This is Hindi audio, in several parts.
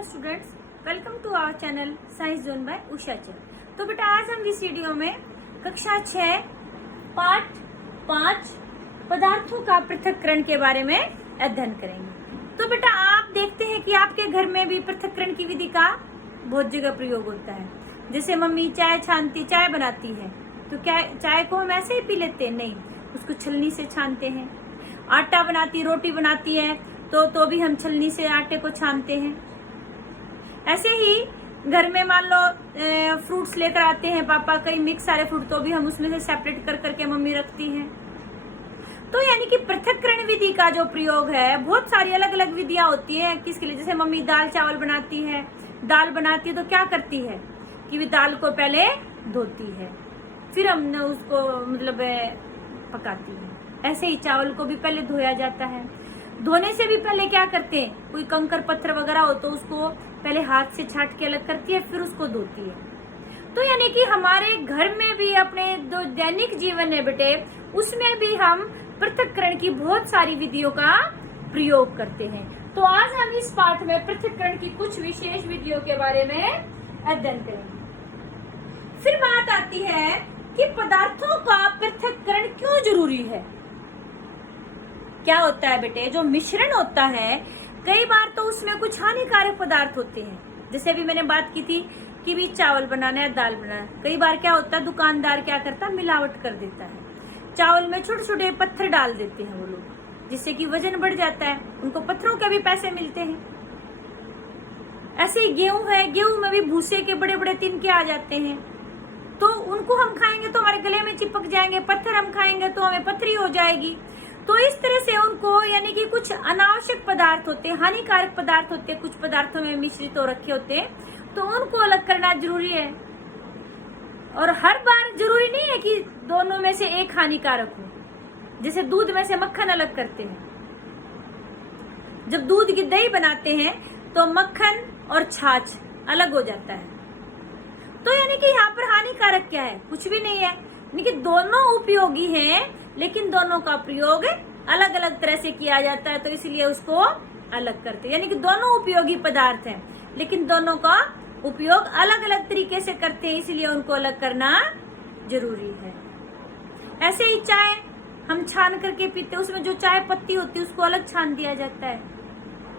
Hello students, welcome to our channel science zone by Usha Chand. तो बेटा आज हम इस वीडियो में कक्षा 6 पाठ 5 पदार्थों का पृथक्करण के बारे में अध्ययन करेंगे। तो बेटा आप देखते हैं कि आपके घर में भी पृथक्करण की विधि का बहुत जगह प्रयोग होता है। जैसे मम्मी चाय बनाती है तो क्या चाय को हम ऐसे ही पी लेते हैं? नहीं, उसको छलनी से छानते हैं। आटा बनाती रोटी बनाती है तो भी हम छलनी से आटे को छानते हैं। ऐसे ही घर में मान लो फ्रूट्स लेकर आते हैं पापा, कई मिक्स सारे फ्रूट, तो भी हम उसमें से सेपरेट कर करके मम्मी रखती हैं। तो यानी कि पृथक्करण विधि का जो प्रयोग है, बहुत सारी अलग अलग विधियां होती हैं किसके लिए। जैसे मम्मी दाल चावल बनाती है, दाल बनाती है तो क्या करती है कि वे दाल को पहले धोती है, फिर हमने उसको पकाती है। ऐसे ही चावल को भी पहले धोया जाता है। धोने से भी पहले क्या करते हैं, कोई कंकर पत्थर वगैरह हो तो उसको पहले हाथ से छाट के अलग करती है, फिर उसको धोती है। तो यानी कि हमारे घर में भी अपने जो दैनिक जीवन है बेटे, उसमें भी हम पृथक्करण की बहुत सारी विधियों का प्रयोग करते हैं। तो आज हम इस पाठ में पृथक्करण की कुछ विशेष विधियों के बारे में अध्ययन करेंगे। फिर बात आती है कि पदार्थों का पृथक्करण क्यों जरूरी है। क्या होता है बेटे, जो मिश्रण होता है कई बार तो उसमें कुछ हानिकारक पदार्थ होते हैं। जैसे अभी मैंने बात की थी कि भी चावल बनाना है, दाल बनाना है, कई बार क्या होता है दुकानदार क्या करता है, मिलावट कर देता है। चावल में छोटे छोटे पत्थर डाल देते हैं वो लोग, जिससे कि वजन बढ़ जाता है, उनको पत्थरों के भी पैसे मिलते हैं। ऐसे ही गेहूं है, गेहूं में भी भूसे के बड़े बड़े तिनके आ जाते हैं, तो उनको हम खाएंगे तो हमारे गले में चिपक जाएंगे। पत्थर हम खाएंगे तो हमें पथरी हो जाएगी। तो इस तरह से उनको यानी कि कुछ अनावश्यक पदार्थ होते हैं, हानिकारक पदार्थ होते हैं, कुछ पदार्थों में मिश्रित हो रखे होते हैं, तो उनको अलग करना जरूरी है। और हर बार जरूरी नहीं है कि दोनों में से एक हानिकारक हो। जैसे दूध में से मक्खन अलग करते हैं, जब दूध की दही बनाते हैं तो मक्खन और छाछ अलग हो जाता है। तो यानी कि यहाँ पर हानिकारक क्या है, कुछ भी नहीं है। यानी कि दोनों उपयोगी हैं, लेकिन दोनों का प्रयोग अलग अलग तरह से किया जाता है, तो इसलिए उसको अलग करते हैं। यानी कि दोनों उपयोगी पदार्थ हैं, लेकिन दोनों का उपयोग अलग अलग तरीके से करते हैं, इसलिए उनको अलग करना जरूरी है। ऐसे ही चाय हम छान करके पीते हैं, उसमें जो चाय पत्ती होती है उसको अलग छान दिया जाता है।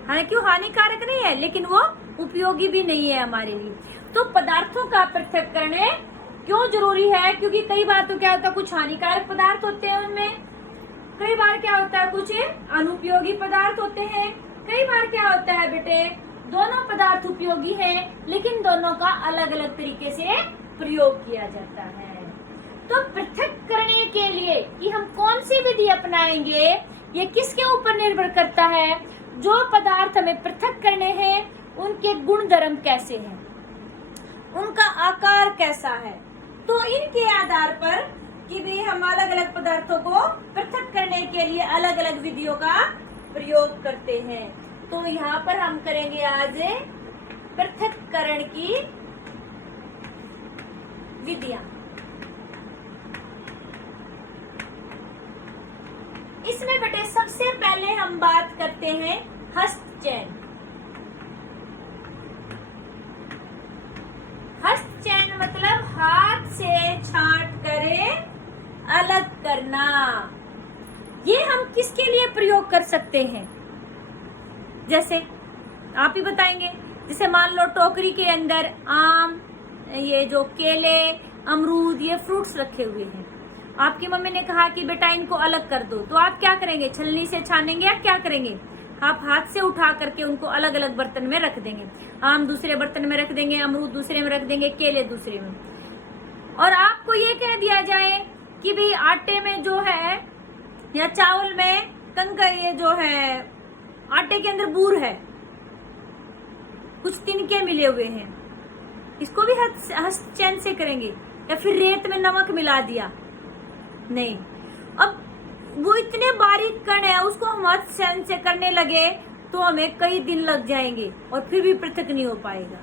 हालांकि वो हानिकारक नहीं है, लेकिन वो उपयोगी भी नहीं है हमारे लिए। तो पदार्थों का पृथक्करण क्यों जरूरी है, क्योंकि कई बार तो क्या होता है कुछ हानिकारक पदार्थ होते हैं उनमें, कई बार क्या होता है कुछ अनुपयोगी पदार्थ होते हैं, कई बार क्या होता है बेटे दोनों पदार्थ उपयोगी हैं, लेकिन दोनों का अलग अलग तरीके से प्रयोग किया जाता है। तो पृथक करने के लिए कि हम कौन सी विधि अपनाएंगे, ये किसके ऊपर निर्भर करता है। जो पदार्थ हमें पृथक करने हैं उनके गुण धर्म कैसे हैं, उनका आकार कैसा है, तो इनके आधार पर कि भी हम अलग अलग पदार्थों को पृथक करने के लिए अलग अलग विधियों का प्रयोग करते हैं। तो यहाँ पर हम करेंगे आज पृथक्करण की विधियां। इसमें बेटे सबसे पहले हम बात करते हैं हस्तचयन। हस्तचयन मतलब हाथ से छांट कर अलग करना। ये हम किसके लिए प्रयोग कर सकते हैं, जैसे आप ही बताएंगे। जैसे मान लो टोकरी के अंदर आम, ये जो केले, अमरूद, ये फ्रूट्स रखे हुए हैं। आपकी मम्मी ने कहा कि बेटा इनको अलग कर दो, तो आप क्या करेंगे, छलनी से छानेंगे या क्या करेंगे, आप हाथ से उठा करके उनको अलग अलग बर्तन में रख देंगे। आम दूसरे बर्तन में रख देंगे, अमरूद दूसरे में रख देंगे, केले दूसरे में। और आपको ये कह दिया जाए कि भाई आटे में जो है या चावल में कंकर, ये जो है आटे के अंदर बूर है, कुछ तिनके मिले हुए हैं, इसको भी हस्तचयन से करेंगे। या फिर रेत में नमक मिला दिया, नहीं, अब वो इतने बारीक कण है, उसको हम हस्तचयन से करने लगे तो हमें कई दिन लग जाएंगे और फिर भी पृथक नहीं हो पाएगा।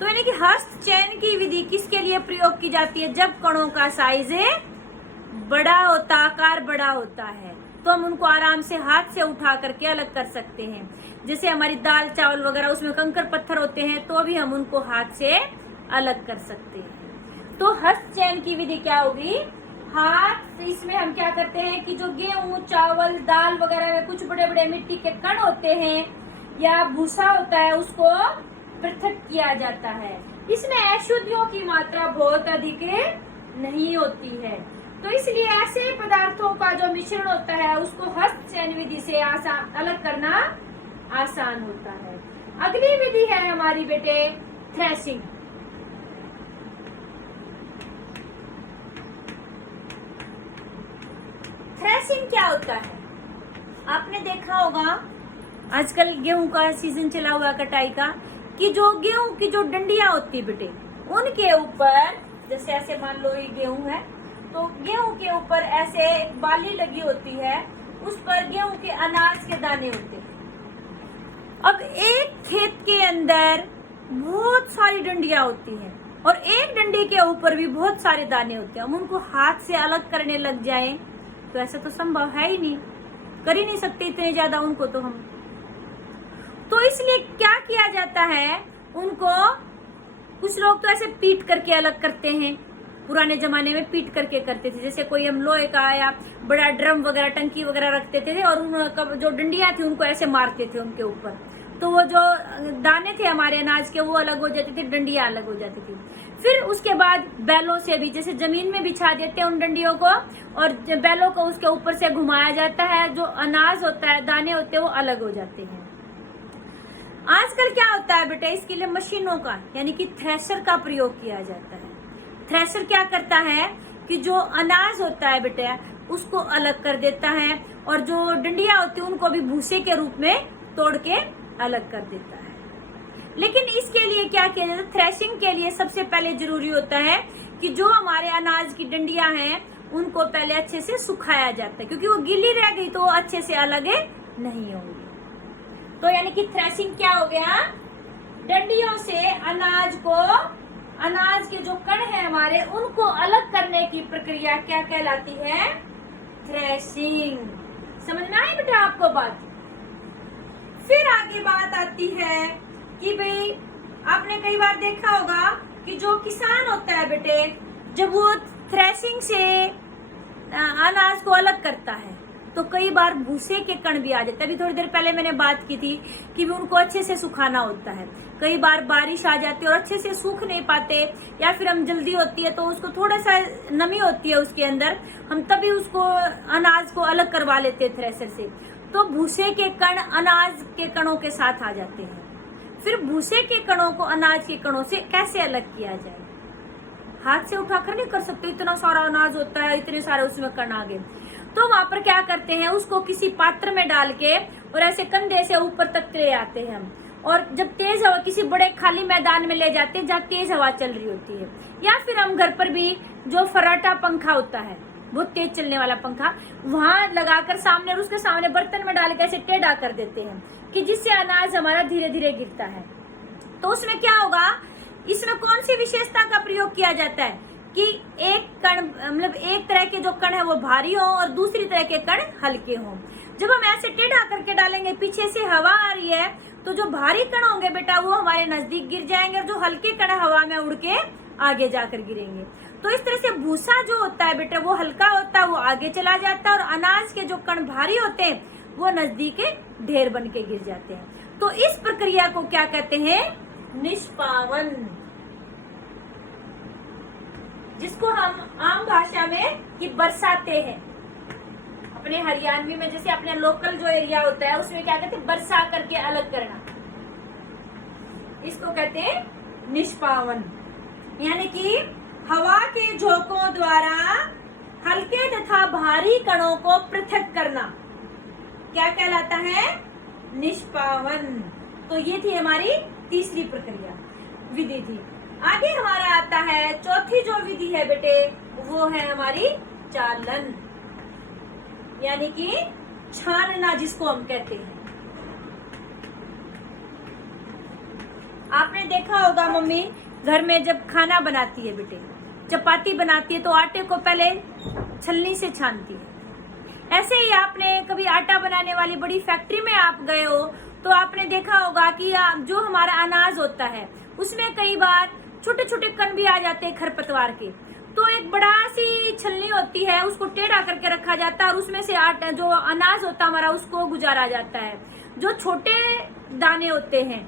तो यानी कि हस्तचयन की विधि किसके लिए प्रयोग की जाती है, जब कणों का साइज बड़ा होता, आकार बड़ा होता है, तो हम उनको आराम से हाथ से उठा करके अलग कर सकते हैं। जैसे हमारी दाल चावल वगैरह उसमें कंकर पत्थर होते हैं, तो भी हम उनको हाथ से अलग कर सकते हैं। तो हस्त चयन की विधि क्या होगी? हाथ, इसमें हम क्या करते हैं कि जो गेहूं चावल दाल वगैरह में कुछ बड़े बड़े मिट्टी के कण होते हैं या भूसा होता है, उसको पृथक किया जाता है। इसमें अशुद्धियों की मात्रा बहुत अधिक नहीं होती है, तो इसलिए ऐसे पदार्थों का जो मिश्रण होता है उसको हस्त चयन विधि से आसान अलग करना आसान होता है। अगली विधि है हमारी बेटे थ्रेसिंग। थ्रेसिंग क्या होता है? आपने देखा होगा आजकल गेहूं का सीजन चला हुआ कटाई का, कि जो गेहूं की जो डंडियां होती है बेटे, उनके ऊपर जैसे ऐसे मान लो ये गेहूं है, तो गेहूं के ऊपर ऐसे एक बाली लगी होती है, उस पर गेहूं के अनाज के दाने होते हैं। अब एक खेत के अंदर बहुत सारी डंडियां होती हैं और एक डंडी के ऊपर भी बहुत सारे दाने होते हैं। हम उनको हाथ से अलग करने लग जाएं तो ऐसा तो संभव है ही नहीं, कर ही नहीं सकते इतने ज्यादा उनको तो हम। तो इसलिए क्या किया जाता है, उनको कुछ लोग तो ऐसे पीट करके अलग करते हैं। पुराने जमाने में पीट करके करते थे, जैसे कोई हम लोहे का या बड़ा ड्रम वगैरह टंकी वगैरह रखते थे और उन जो डंडियां थी उनको ऐसे मारते थे उनके ऊपर, तो वो जो दाने थे हमारे अनाज के वो अलग हो जाते थे, डंडियां अलग हो जाती थी। फिर उसके बाद बैलों से भी जैसे जमीन में बिछा देते हैं उन डंडियों को और बैलों को उसके ऊपर से घुमाया जाता है, जो अनाज होता है दाने होते हैं वो अलग हो जाते हैं। आजकल क्या होता है बेटा, इसके लिए मशीनों का यानी कि थ्रेशर का प्रयोग किया जाता है। थ्रेशर क्या करता है कि जो अनाज होता है बेटा उसको अलग कर देता है और जो डंडियां होती है उनको भी भूसे के रूप में तोड़ के अलग कर देता है। लेकिन इसके लिए क्या किया जाता है, थ्रेशिंग के लिए सबसे पहले जरूरी होता है कि जो हमारे अनाज की डंडियां हैं उनको पहले अच्छे से सुखाया जाता है, क्योंकि वो गीली रह गई तो वो अच्छे से अलग नहीं होंगी। तो यानी कि थ्रेशिंग क्या हो गया, डंडियों से अनाज के जो कण हैं हमारे उनको अलग करने की प्रक्रिया क्या कहलाती है, थ्रेशिंग। समझ में आई बेटा आपको बात? फिर आगे बात आती है कि भाई आपने कई बार देखा होगा कि जो किसान होता है बेटे, जब वो थ्रेशिंग से अनाज को अलग करता है तो कई बार भूसे के कण भी आ जाते हैं। अभी थोड़ी देर पहले मैंने बात की थी कि भी उनको अच्छे से सुखाना होता है। कई बार बारिश आ जाती है और अच्छे से सूख नहीं पाते, या फिर हम जल्दी होती है तो उसको थोड़ा सा नमी होती है उसके अंदर, हम तभी उसको अनाज को अलग करवा लेते हैं थ्रेशर से, तो भूसे के कण अनाज के कणों के साथ आ जाते हैं। फिर भूसे के कणों को अनाज के कणों से कैसे अलग किया जाए? हाथ से उठाकर नहीं कर सकते, इतना सारा अनाज होता है, इतने सारे उसमें कण आ गए। तो वहां पर क्या करते हैं, उसको किसी पात्र में डाल के और ऐसे कंधे से ऊपर तक ले आते हैं हम, और जब तेज हवा किसी बड़े खाली मैदान में ले जाते हैं जहाँ तेज हवा चल रही होती है, या फिर हम घर पर भी जो फर्राटा पंखा होता है बहुत तेज चलने वाला पंखा, वहां लगाकर सामने और उसके सामने बर्तन में डाल के ऐसे टेढ़ा कर देते हैं कि जिससे अनाज हमारा धीरे धीरे गिरता है। तो उसमें क्या होगा, इसमें कौन सी विशेषता का प्रयोग किया जाता है कि एक कण मतलब एक तरह के जो कण है वो भारी हो और दूसरी तरह के कण हल्के हों। जब हम ऐसे टेढ़ा करके डालेंगे, पीछे से हवा आ रही है, तो जो भारी कण होंगे बेटा वो हमारे नजदीक गिर जाएंगे और जो हल्के कण हवा में उड़ के आगे जाकर गिरेंगे। तो इस तरह से भूसा जो होता है बेटा वो हल्का होता है, वो आगे चला जाता है, और अनाज के जो कण भारी होते हैं वो नजदीक ढेर बन के गिर जाते हैं। तो इस प्रक्रिया को क्या कहते हैं, निष्पावन, जिसको हम आम भाषा में कि बरसाते हैं। अपने हरियाणवी में जैसे अपने लोकल जो एरिया होता है उसमें क्या कहते हैं, बरसा करके अलग करना, इसको कहते हैं निष्पावन। यानी कि हवा के झोंकों द्वारा हल्के तथा भारी कणों को पृथक करना क्या कहलाता है, निष्पावन। तो ये थी हमारी तीसरी प्रक्रिया विधि थी। आगे हमारा आता है चौथी जो विधि है बेटे, वो है हमारी चालन, यानी कि छानना जिसको हम कहते हैं। आपने देखा होगा मम्मी घर में जब खाना बनाती है बेटे, चपाती बनाती है तो आटे को पहले छलनी से छानती है। ऐसे ही आपने कभी आटा बनाने वाली बड़ी फैक्ट्री में आप गए हो तो आपने देखा होगा कि जो हमारा अनाज होता है उसमें कई बार छोटे छोटे कण भी आ जाते हैं खरपतवार के। तो एक बड़ा सी छलनी होती है, उसको टेढ़ा करके रखा जाता है और उसमें से आटा जो अनाज होता है हमारा उसको गुजारा जाता है। जो छोटे दाने होते हैं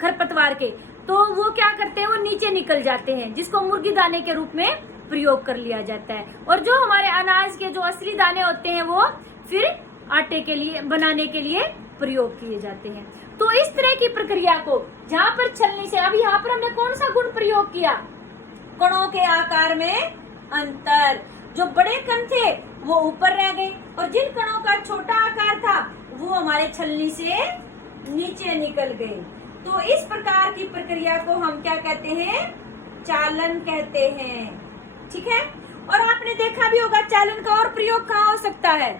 खरपतवार के तो वो क्या करते हैं, वो नीचे निकल जाते हैं, जिसको मुर्गी दाने के रूप में प्रयोग कर लिया जाता है। और जो हमारे अनाज के जो असली दाने होते हैं वो फिर आटे के लिए बनाने के लिए प्रयोग किए जाते हैं। तो इस तरह की प्रक्रिया को जहाँ पर छलनी से, अब यहाँ पर हमने कौन सा गुण प्रयोग किया, कणों के आकार में अंतर। जो बड़े कण थे वो ऊपर रह गए और जिन कणों का छोटा आकार था वो हमारे छलनी से नीचे निकल गए। तो इस प्रकार की प्रक्रिया को हम क्या कहते हैं, चालन कहते हैं। ठीक है। और आपने देखा भी होगा चालन का और प्रयोग कहाँ हो सकता है।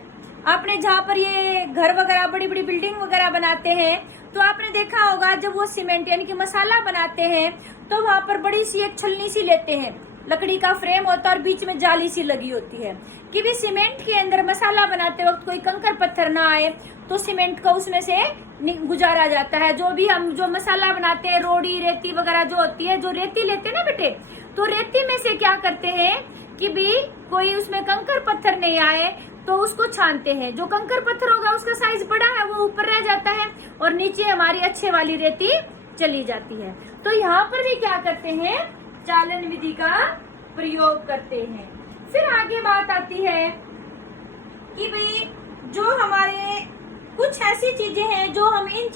आपने जहाँ पर ये घर वगैरह बड़ी बड़ी बिल्डिंग वगैरह बनाते हैं तो आपने देखा होगा जब वो सीमेंट यानी कि मसाला बनाते हैं तो वहां पर बड़ी सी एक छलनी सी लेते हैं, लकड़ी का फ्रेम होता है और बीच में जाली सी लगी होती है कि भी सीमेंट के अंदर मसाला बनाते वक्त कोई कंकर पत्थर ना आए तो सीमेंट को उसमें से गुजारा जाता है। जो भी हम जो मसाला बनाते हैं, रोड़ी रेती वगैरह जो होती है, जो रेती लेते हैं ना बेटे, तो रेती में से क्या करते हैं कि भी कोई उसमें कंकर पत्थर नहीं आए तो उसको छानते हैं। जो कंकर पत्थर होगा उसका साइज बड़ा है वो ऊपर रह जाता है और नीचे हमारी अच्छे वाली रेती चली जाती है। तो यहाँ पर भी क्या करते हैं, चालन विधि का प्रयोग करते हैं। फिर आगे बात आती है कि भाई जो हमारे कुछ ऐसी चीजें हैं जो हम इन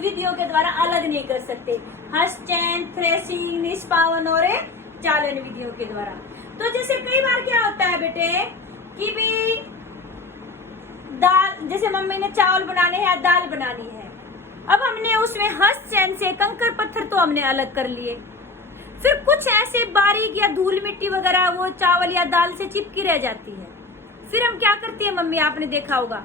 विधियों के द्वारा अलग नहीं कर सकते, हस्तचैन, थ्रेसिंग, निष्पावन और चालन विधियों के द्वारा। तो जैसे कई बार क्या होता है बेटे कि भाई दाल, जैसे मम्मी ने चावल बनाने हैं, दाल बनानी है, अब हमने उसमें हस्तचैन से कंकर पत्थर तो हमने अलग कर लिए, फिर कुछ ऐसे बारीक या धूल मिट्टी वगैरह वो चावल या दाल से चिपकी रह जाती है। फिर हम क्या करती है मम्मी, आपने देखा होगा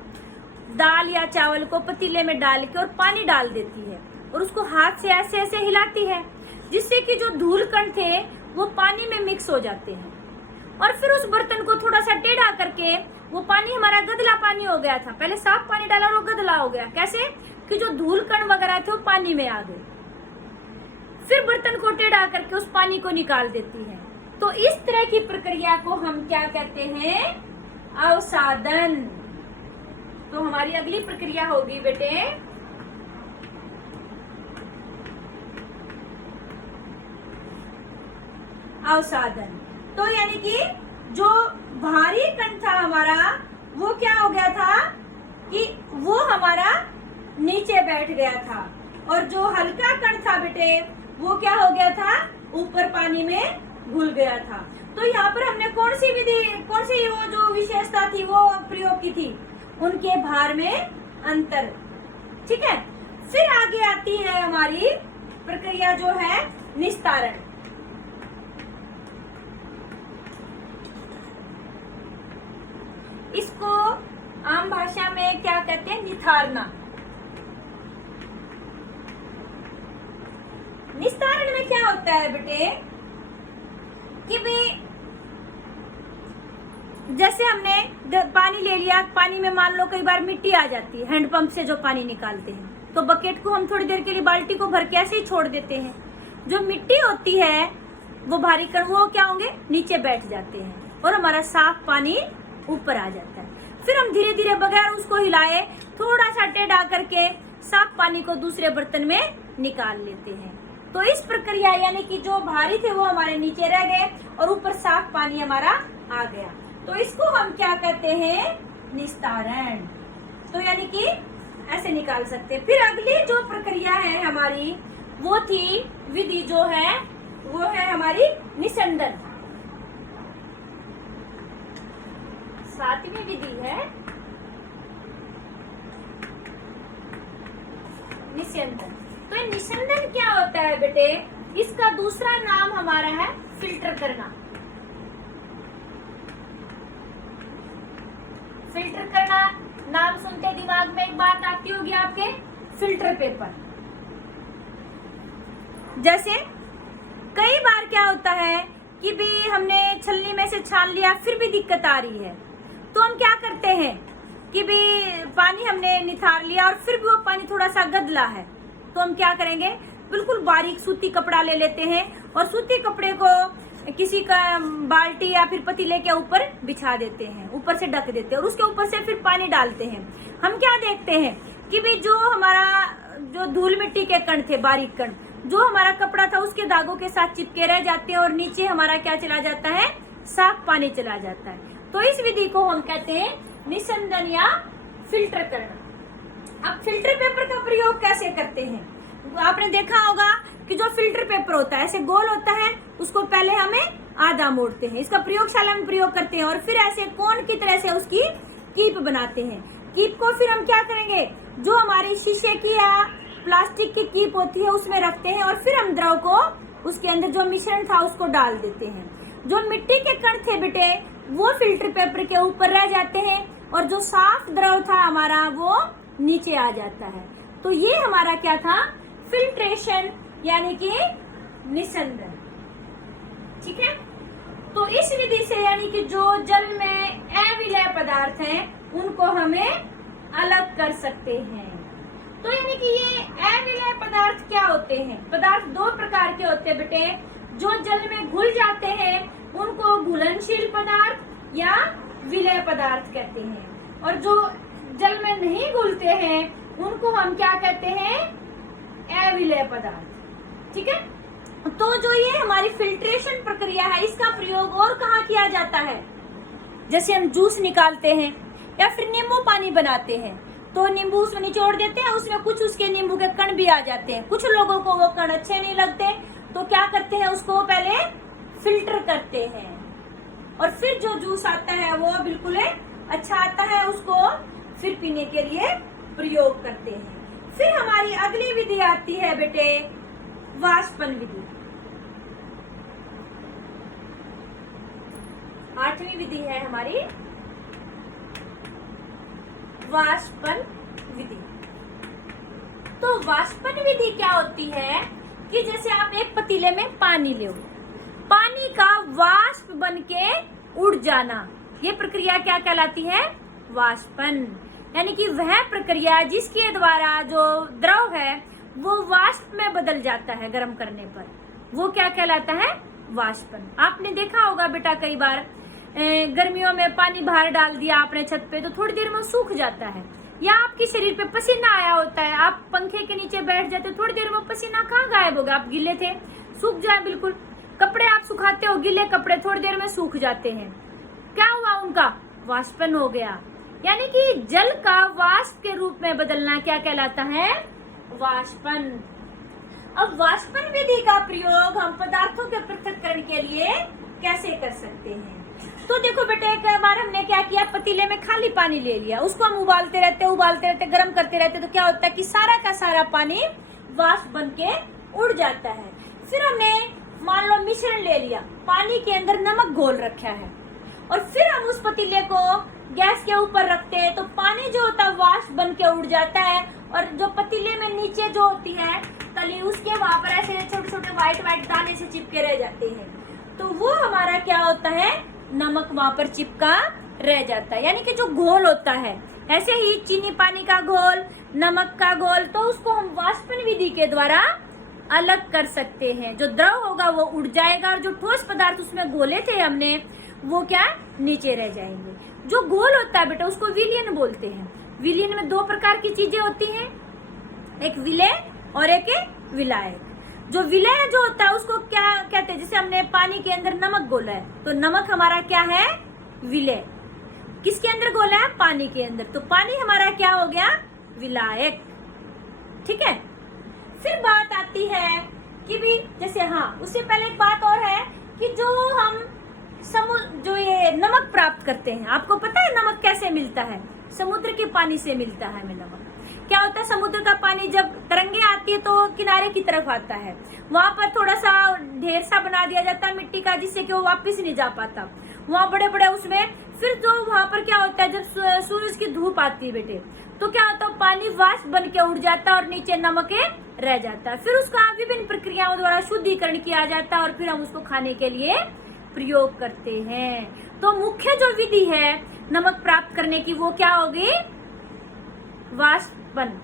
दाल या चावल को पतीले में डाल के और पानी डाल देती है और उसको हाथ से ऐसे ऐसे हिलाती है जिससे कि जो धूल कण थे वो पानी में मिक्स हो जाते हैं। और फिर उस बर्तन को थोड़ा सा टेढ़ा करके, वो पानी हमारा गदला पानी हो गया था, पहले साफ पानी डाला और वो गदला हो गया, कैसे कि जो धूल कण वगैरह थे वो पानी में आ गए। फिर बर्तन को टेढ़ा करके उस पानी को निकाल देती है। तो इस तरह की प्रक्रिया को हम क्या कहते हैं, अवसादन। तो हमारी अगली प्रक्रिया होगी बेटे अवसादन। तो यानी कि जो भारी कण था हमारा वो क्या हो गया था कि वो हमारा नीचे बैठ गया था और जो हल्का कण था बेटे वो क्या हो गया था, ऊपर पानी में घुल गया था। तो यहाँ पर हमने कौन सी विधि, कौन सी वो जो विशेषता थी वो प्रयोग की थी, उनके भार में अंतर। ठीक है। फिर आगे आती है हमारी प्रक्रिया जो है निस्तारण। इसको आम भाषा में क्या कहते हैं, निथारना। निस्तारण में क्या होता है बेटे कि भी जैसे हमने पानी ले लिया, पानी में मान लो कई बार मिट्टी आ जाती है, हैंडपंप से जो पानी निकालते हैं तो बकेट को हम थोड़ी देर के लिए बाल्टी को भर के ऐसे ही छोड़ देते हैं। जो मिट्टी होती है वो भारी कण वो क्या होंगे, नीचे बैठ जाते हैं और हमारा साफ पानी ऊपर आ जाता है। फिर हम धीरे धीरे बगैर उसको हिलाए थोड़ा सा टेढ़ा करके साफ पानी को दूसरे बर्तन में निकाल लेते हैं। तो इस प्रक्रिया यानी कि जो भारी थे वो हमारे नीचे रह गए और ऊपर साफ पानी हमारा आ गया, तो इसको हम क्या कहते हैं, निस्तारण। तो यानी कि ऐसे निकाल सकते हैं। फिर अगली जो प्रक्रिया है हमारी वो थी विधि जो है वो है हमारी निस्यंदन। सातवीं विधि है निस्यंदन। तो निस्यंदन क्या होता है बेटे, इसका दूसरा नाम हमारा है फिल्टर करना। फिल्टर करना नाम सुनते दिमाग में एक बात आती होगी आपके, फिल्टर पेपर। जैसे कई बार क्या होता है कि भी हमने छलनी में से छान लिया फिर भी दिक्कत आ रही है तो हम क्या करते हैं, कि भी पानी हमने निथार लिया और फिर भी वो पानी थोड़ा सा गदला है, तो हम क्या करेंगे, बिल्कुल बारीक सूती कपड़ा ले लेते हैं और सूती कपड़े को किसी का बाल्टी या फिर पतीले के ऊपर बिछा देते हैं, ऊपर से ढक देते हैं और उसके ऊपर से फिर पानी डालते हैं। हम क्या देखते हैं कि भी जो हमारा जो धूल मिट्टी के कण थे, बारीक कण, जो हमारा कपड़ा था उसके धागों के साथ चिपके रह जाते हैं और नीचे हमारा क्या चला जाता है, साफ पानी चला जाता है। तो इस विधि को हम कहते हैं निस्संदन या फिल्टर करना। अब फिल्टर पेपर का प्रयोग कैसे करते हैं, आपने देखा होगा कि जो फिल्टर पेपर होता है ऐसे गोल होता है, उसको पहले हमें आधा मोड़ते हैं, इसका प्रयोगशाला में प्रयोग करते हैं और फिर ऐसे कोन की तरह से उसकी कीप बनाते हैं। कीप को फिर हम क्या करेंगे, जो हमारी शीशे की या प्लास्टिक की कीप होती है उसमें रखते हैं और फिर हम द्रव को उसके अंदर जो मिश्रण था उसको डाल देते हैं। जो मिट्टी के कण थे बेटे वो फिल्टर पेपर के ऊपर रह जाते हैं और जो साफ द्रव था हमारा वो नीचे आ जाता है। तो ये हमारा क्या था, फिल्ट्रेशन यानी कि निस्संदन। ठीक है, तो इस विधि से यानी कि जो जल में अविलेय पदार्थ हैं उनको हमें अलग कर सकते हैं। तो यानी कि ये अविलेय पदार्थ क्या होते हैं, पदार्थ दो प्रकार के होते हैं बेटे। जो जल में घुल जाते हैं उनको घुलनशील पदार्थ या विलेय पदार्थ कहते हैं और जो जल में नहीं घुलते हैं उनको हम क्या कहते हैं, अविलेय पदार्थ। ठीक है, तो जो ये हमारी फिल्ट्रेशन प्रक्रिया है इसका प्रयोग और कहाँ किया जाता है, जैसे हम जूस निकालते हैं या फिर नींबू पानी बनाते हैं तो नींबू उसमें निचोड़ देते हैं, उसमें कुछ उसके नींबू के कण भी आ जाते हैं। कुछ लोगों को वो कण अच्छे नहीं लगते तो क्या करते हैं, उसको पहले फिल्टर करते हैं और फिर जो जूस आता है वो बिल्कुल अच्छा आता है, उसको फिर पीने के लिए प्रयोग करते हैं। फिर हमारी अगली विधि आती है बेटे वाष्पन विधि। 8वीं विधि है हमारी वाष्पन विधि। तो वाष्पन विधि क्या होती है कि जैसे आप एक पतीले में पानी लो, पानी का वाष्प बनके उड़ जाना, ये प्रक्रिया क्या कहलाती है, वाष्पन। यानी कि वह प्रक्रिया जिसके द्वारा जो द्रव है वो वाष्प में बदल जाता है गर्म करने पर, वो क्या कहलाता है, वाष्पन। आपने देखा होगा बेटा कई बार गर्मियों में पानी बाहर डाल दिया आपने छत पे तो थोड़ी देर में सूख जाता है, या आपके शरीर पे पसीना आया होता है, आप पंखे के नीचे बैठ जाते थोड़ी देर में पसीना कहाँ गायब होगा, आप गीले थे, सूख जाए बिल्कुल। कपड़े आप सुखाते हो, गीले कपड़े थोड़ी देर में सूख जाते हैं, क्या हुआ, उनका वाष्पन हो गया। यानी कि जल का वाष्प के रूप में बदलना क्या कहलाता है, वाष्पन। अब वाष्पन विधि का प्रयोग हम पदार्थों के पृथक्करण के लिए कैसे कर सकते हैं। तो देखो बेटे एक बार हमने क्या किया, पतीले में खाली पानी ले लिया, उसको हम उबालते रहते गर्म करते रहते, तो क्या होता है कि सारा का सारा पानी वाष्प बन के उड़ जाता है। फिर हमने मान लो मिश्रण ले लिया, पानी के अंदर नमक घोल रखा है और फिर हम उस पतीले को गैस के ऊपर रखते हैं तो पानी जो होता है वाष्प बन के उड़ जाता है और जो पतीले में नीचे जो होती है तली उसके वहां पर ऐसे छोटे छोटे व्हाइट दाने से चिपके रह जाते हैं, तो वो हमारा क्या होता है, नमक वहां पर चिपका रह जाता है। यानी कि जो घोल होता है, ऐसे ही चीनी पानी का घोल, नमक का घोल, तो उसको हम वाष्पन विधि के द्वारा अलग कर सकते हैं। जो द्रव होगा वो उड़ जाएगा और जो ठोस पदार्थ उसमें घोले थे हमने वो क्या नीचे रह जाएंगे। जो घोल होता है बेटा उसको विलयन बोलते हैं। विलयन में दो प्रकार की चीजें होती हैं, एक विलेय और एक विलायक। जो विलेय जो होता है उसको क्या कहते हैं, जैसे हमने पानी के अंदर नमक घोला है तो नमक हमारा क्या है, विलेय। किसके अंदर घोला है, पानी के अंदर, तो पानी हमारा क्या हो गया, विलायक। ठीक है, फिर बात आती है कि भी जैसे उससे पहले एक बात और है कि जो हम जो ये नमक प्राप्त करते हैं, आपको पता है नमक कैसे मिलता है, समुद्र के पानी से मिलता है हमें नमक। क्या होता है, समुद्र का पानी जब तरंगे आती है तो किनारे की तरफ आता है, वहां पर थोड़ा सा ढेर सा बना दिया जाता है मिट्टी का जिससे कि वो वापस नहीं जा पाता, वहां बड़े बड़े उसमें फिर जो वहां पर क्या होता है, जब सूरज की धूप आती है बेटे तो क्या होता है, पानी वाष्प बन के उड़ जाता है और नीचे नमक रह जाता है। फिर उसका विभिन्न प्रक्रियाओं द्वारा शुद्धिकरण किया जाता है और फिर हम उसको खाने के लिए प्रयोग करते हैं। तो मुख्य जो विधि है नमक प्राप्त करने की, वो क्या होगी? वाष्पन।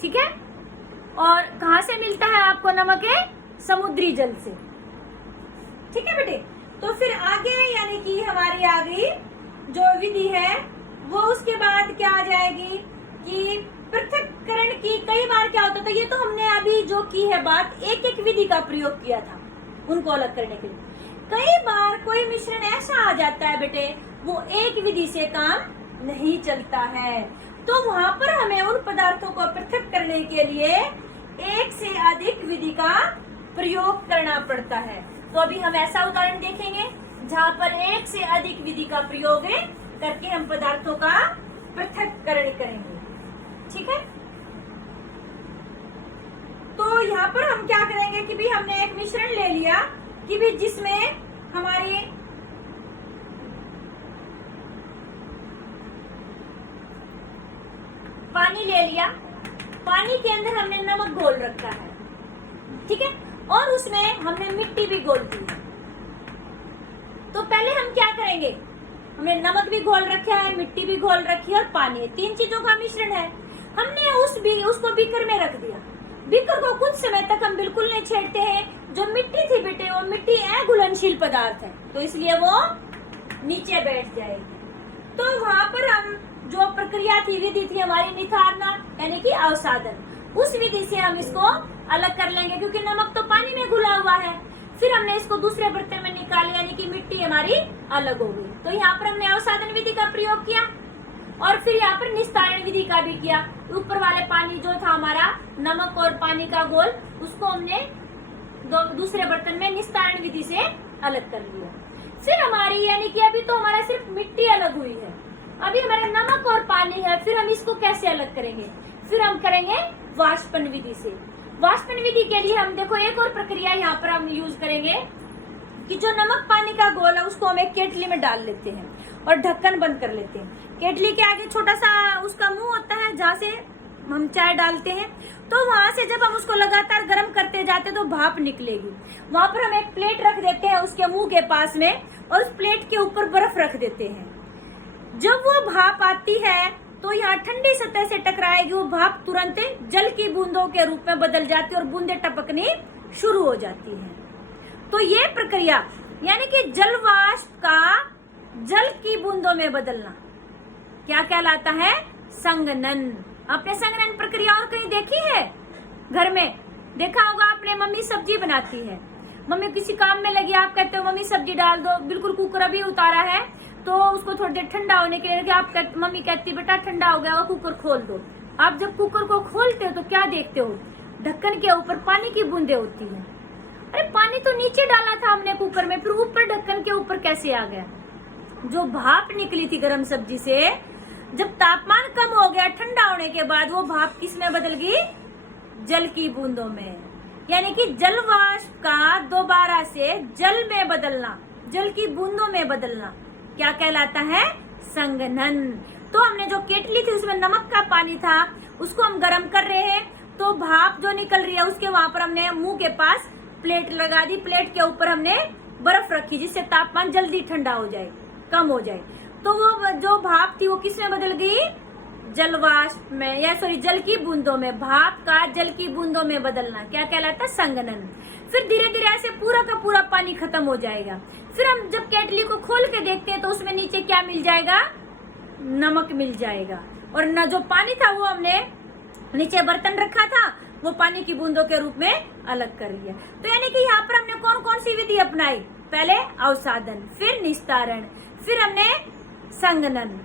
ठीक है। और कहाँ से मिलता है आपको नमक? है समुद्री जल से। ठीक है बेटे। तो फिर आगे यानी कि हमारी आ गई जो विधि है वो, उसके बाद क्या आ जाएगी कि पृथक्करण की। कई बार क्या होता था, ये तो हमने अभी जो की है बात, एक एक विधि का प्रयोग किया था उनको अलग करने के लिए। कई बार कोई मिश्रण ऐसा आ जाता है बेटे, वो एक विधि से काम नहीं चलता है, तो वहां पर हमें उन पदार्थों को पृथक करने के लिए एक से अधिक विधि का प्रयोग करना पड़ता है। तो अभी हम ऐसा उदाहरण देखेंगे जहाँ पर एक से अधिक विधि का प्रयोग करके हम पदार्थों का पृथक्करण करेंगे। ठीक है। तो यहाँ पर हम क्या करेंगे कि भी हमने एक मिश्रण ले लिया कि भी जिसमें हमारी पानी ले लिया, पानी के अंदर हमने नमक घोल रखा है। ठीक है। और उसमें हमने मिट्टी भी घोल दी है। तो पहले हम क्या करेंगे, हमने नमक भी घोल रखा है, मिट्टी भी घोल रखी है और पानी है, 3 चीजों का मिश्रण है। हमने उसको बीकर में रख दिया। बीकर को कुछ समय तक हम बिल्कुल नहीं छेड़ते हैं। जो मिट्टी थी बेटे, वो मिट्टी अघुलनशील पदार्थ है, तो इसलिए वो नीचे बैठ जाएगी। तो वहां पर हम जो प्रक्रिया थी, विधि थी हमारी निथारना यानी कि अवसादन, उस विधि से हम इसको अलग कर लेंगे क्योंकि नमक तो पानी में घुला हुआ है। फिर हमने इसको दूसरे बर्तन में निकाला यानी कि मिट्टी हमारी अलग हो गई। तो यहाँ पर हमने अवसादन विधि का प्रयोग किया और फिर यहाँ पर निस्तारण विधि का भी किया। ऊपर वाले पानी जो था हमारा नमक और पानी का घोल, उसको हमने दूसरे बर्तन में निस्तारण विधि से अलग कर लिया। फिर हमारी यानी कि अभी तो हमारा सिर्फ मिट्टी अलग हुई है, अभी हमारा नमक और पानी है। फिर हम इसको कैसे अलग करेंगे? फिर हम करेंगे वाष्पन विधि से। वाष्पन विधि के लिए हम देखो एक और प्रक्रिया यहाँ पर हम यूज करेंगे कि जो नमक पानी का घोल है उसको हम एक केटली में डाल लेते हैं और ढक्कन बंद कर लेते हैं। केटली के आगे छोटा सा उसका मुंह होता है जहाँ से हम चाय डालते हैं, तो वहां से जब हम उसको लगातार गर्म करते जाते तो भाप निकलेगी। वहां पर हम एक प्लेट रख देते हैं उसके मुंह के पास में और उस प्लेट के ऊपर बर्फ रख देते हैं। जब वो भाप आती है तो यहाँ ठंडी सतह से टकराएगी, वो भाप तुरंत जल की बूंदों के रूप में बदल जाती है और बूंदें टपकनी शुरू हो जाती हैं। तो ये प्रक्रिया यानी कि जल वाष्प का जल की बूंदों में बदलना क्या कहलाता है? संघनन। आपने संघनन प्रक्रिया और कहीं देखी है? घर में देखा होगा आपने, मम्मी सब्जी बनाती है, मम्मी किसी काम में लगी, आप कहते हो मम्मी सब्जी डाल दो, बिल्कुल कुकर अभी उतारा है तो उसको थोड़ी देर ठंडा होने के लिए आप मम्मी कहती बेटा ठंडा हो गया, वो कुकर खोल दो। आप जब कुकर को खोलते हो तो क्या देखते हो? ढक्कन के ऊपर पानी की बूंदें होती है। अरे पानी तो नीचे डाला था हमने कुकर में, फिर ऊपर ढक्कन के ऊपर कैसे आ गया? जो भाप निकली थी गर्म सब्जी से, जब तापमान कम हो गया ठंडा होने के बाद, वो भाप किस में बदल गई? जल की बूंदों में। यानी कि जल वाष्प का दोबारा से जल में बदलना, जल की बूंदों में बदलना क्या कहलाता है? संघनन। तो हमने जो केटली थी उसमें नमक का पानी था, उसको हम गर्म कर रहे हैं, तो भाप जो निकल रही है उसके वहां पर हमने मुंह के पास प्लेट लगा दी, प्लेट के ऊपर हमने बर्फ रखी जिससे तापमान जल्दी ठंडा हो जाए, कम हो जाए। तो वो जो भाप थी वो किस में बदल गई? जल वाष्प में, या सॉरी जल की बूंदों में। भाप का जल की बूंदों में बदलना क्या कहलाता है? संघनन। फिर धीरे धीरे ऐसे पूरा का पूरा पानी खत्म हो जाएगा। फिर हम जब केटली को खोल के देखते हैं तो उसमें नीचे क्या मिल जाएगा? नमक मिल जाएगा। और न जो पानी था वो हमने नीचे बर्तन रखा था, वो पानी की बूंदों के रूप में अलग कर लिया। तो यानी कि यहाँ पर हमने कौन कौन सी विधि अपनाई? पहले अवसादन, फिर निस्तारण, फिर हमने संघनन,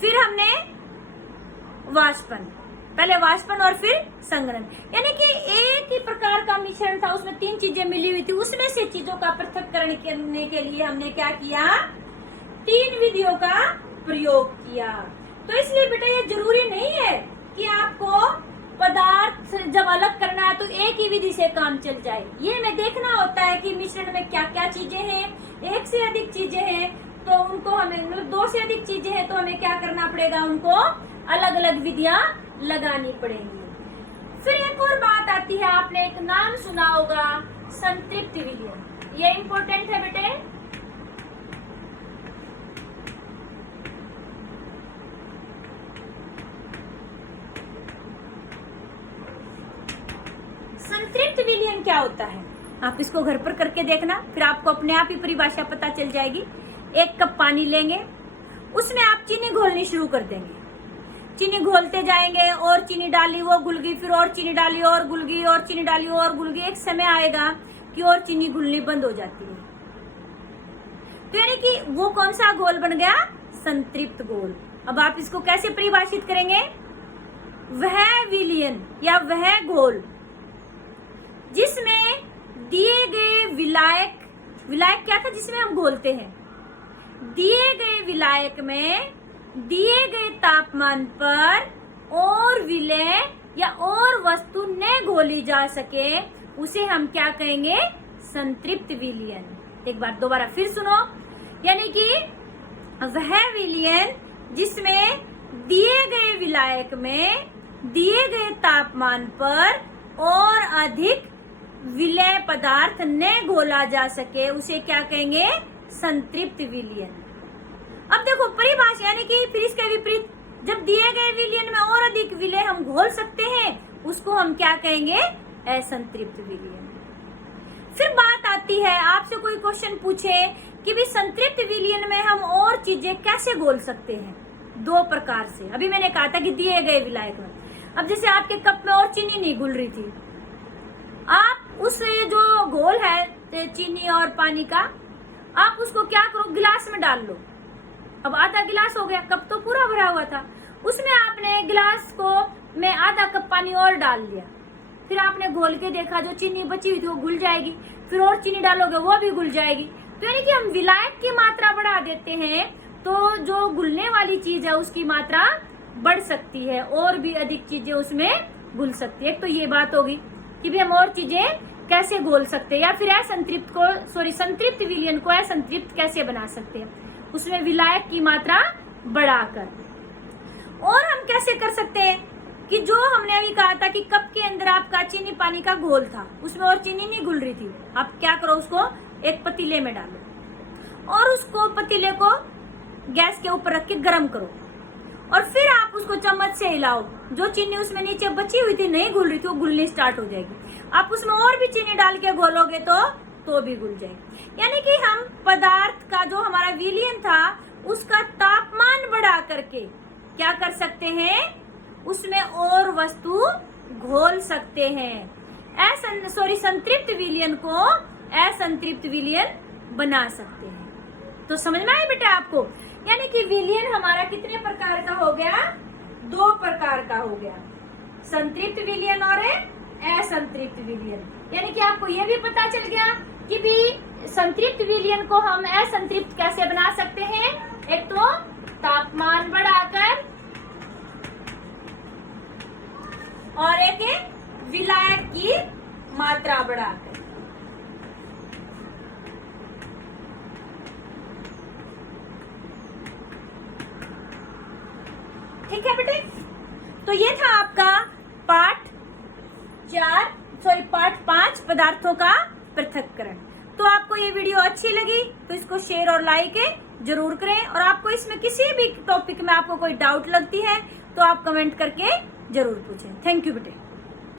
फिर हमने वाष्पन। पहले वाष्पन और फिर संघनन। यानी कि एक ही प्रकार का मिश्रण था, उसमें 3 चीजें मिली हुई थी, उसमें से चीजों का पृथक्करण करने के लिए हमने क्या किया? 3 विधियों का प्रयोग किया। तो इसलिए बेटा ये जरूरी नहीं है कि आपको पदार्थ जब अलग करना है तो एक ही विधि से काम चल जाए। ये हमें देखना होता है कि मिश्रण में क्या क्या चीजें हैं। एक से अधिक चीजें हैं तो उनको हमें, 2 से अधिक चीजें हैं तो हमें क्या करना पड़ेगा? उनको अलग अलग विधियां लगानी पड़ेंगी। फिर एक और बात आती है, आपने एक नाम सुना होगा, संतृप्ति विधि। ये इम्पोर्टेंट है बेटे। विलयन क्या होता है? आप इसको घर पर करके देखना, फिर आपको अपने आप ही परिभाषा पता चल जाएगी। 1 कप पानी लेंगे, उसमें आप चीनी घोलनी शुरू कर देंगे। चीनी घोलते जाएंगे और चीनी डाली वो घुल गई, फिर और चीनी डाली और घुल गई, और चीनी डाली और घुल गई। एक समय आएगा कि और चीनी घुलनी बंद हो जाती है। तो यानी कि वो कौन सा घोल बन गया? संतृप्त घोल। अब आप इसको कैसे परिभाषित करेंगे? वह विलयन या वह घोल जिसमें दिए गए विलायक क्या था जिसमें हम घोलते हैं, दिए गए विलायक में दिए गए तापमान पर और विलय या और वस्तु न घोली जा सके, उसे हम क्या कहेंगे? संतृप्त विलयन। एक बार दोबारा फिर सुनो, यानी कि वह विलयन जिसमें दिए गए विलायक में दिए गए तापमान पर और अधिक विलय पदार्थ न घोला जा सके, उसे क्या कहेंगे? संतृप्त विलयन। अब देखो परिभाषा, यानी कि फिर इसके विपरीत, जब दिए गए विलयन में और अधिक विलय हम घोल सकते हैं, उसको हम क्या कहेंगे? असंतृप्त विलयन। फिर बात आती है, आपसे कोई क्वेश्चन पूछे कि भी संतृप्त विलयन में हम और चीजें कैसे घोल सकते हैं? 2 प्रकार से। अभी मैंने कहा था कि दिए गए विलायक में, अब जैसे आपके कप में और चीनी नहीं घुल रही थी, आप उस जो घोल है चीनी और पानी का, आप उसको क्या करो? गिलास में डाल लो। अब आधा गिलास हो गया, कप तो पूरा भरा हुआ था, उसमें आपने गिलास को में आधा कप पानी और डाल दिया। फिर आपने घोल के देखा, जो चीनी बची हुई थी वो घुल जाएगी, फिर और चीनी डालोगे वो भी घुल जाएगी। तो यानी कि हम विलायक की मात्रा बढ़ा देते हैं तो जो घुलने वाली चीज है उसकी मात्रा बढ़ सकती है, और भी अधिक चीजें उसमें घुल सकती है। तो ये बात होगी कि भी हम और चीजें कैसे घोल सकते हैं, या फिर संतृप्त विलयन को असंतृप्त कैसे बना सकते हैं, उसमें विलायक की मात्रा बढ़ाकर। और हम कैसे कर सकते हैं कि जो हमने अभी कहा था कि कप के अंदर आपका चीनी पानी का घोल था, उसमें और चीनी नहीं घुल रही थी, आप क्या करो? उसको एक पतीले में डालो और उसको पतीले को गैस के ऊपर रख के गर्म करो, और फिर आप उसको चम्मच से हिलाओ। जो चीनी उसमें नीचे बची हुई थी, नहीं घुल रही थी, वो घुलनी स्टार्ट हो जाएगी। आप उसमें और भी चीनी डाल के घोलोगे तो भी घुल जाएगी। यानी कि हम पदार्थ का जो हमारा विलयन था उसका तापमान बढ़ा करके क्या कर सकते हैं? उसमें और वस्तु घोल सकते हैं। संतृप्त विलयन को असंतृप्त विलयन बना सकते हैं। तो समझ में आया बेटा आपको? यानी कि विलयन हमारा कितने प्रकार का हो गया? 2 प्रकार का हो गया, संतृप्त विलयन और असंतृप्त विलयन। यानी कि आपको यह भी पता चल गया कि भी संतृप्त विलयन को हम असंतृप्त कैसे बना सकते हैं? एक तो तापमान बढ़ाकर, और एक विलायक की मात्रा बढ़ाकर। ठीक है बेटे? तो ये था आपका पार्ट 5 पदार्थों का पृथक्करण। तो आपको ये वीडियो अच्छी लगी तो इसको शेयर और लाइक जरूर करें, और आपको इसमें किसी भी टॉपिक में आपको कोई डाउट लगती है तो आप कमेंट करके जरूर पूछें। थैंक यू बेटे।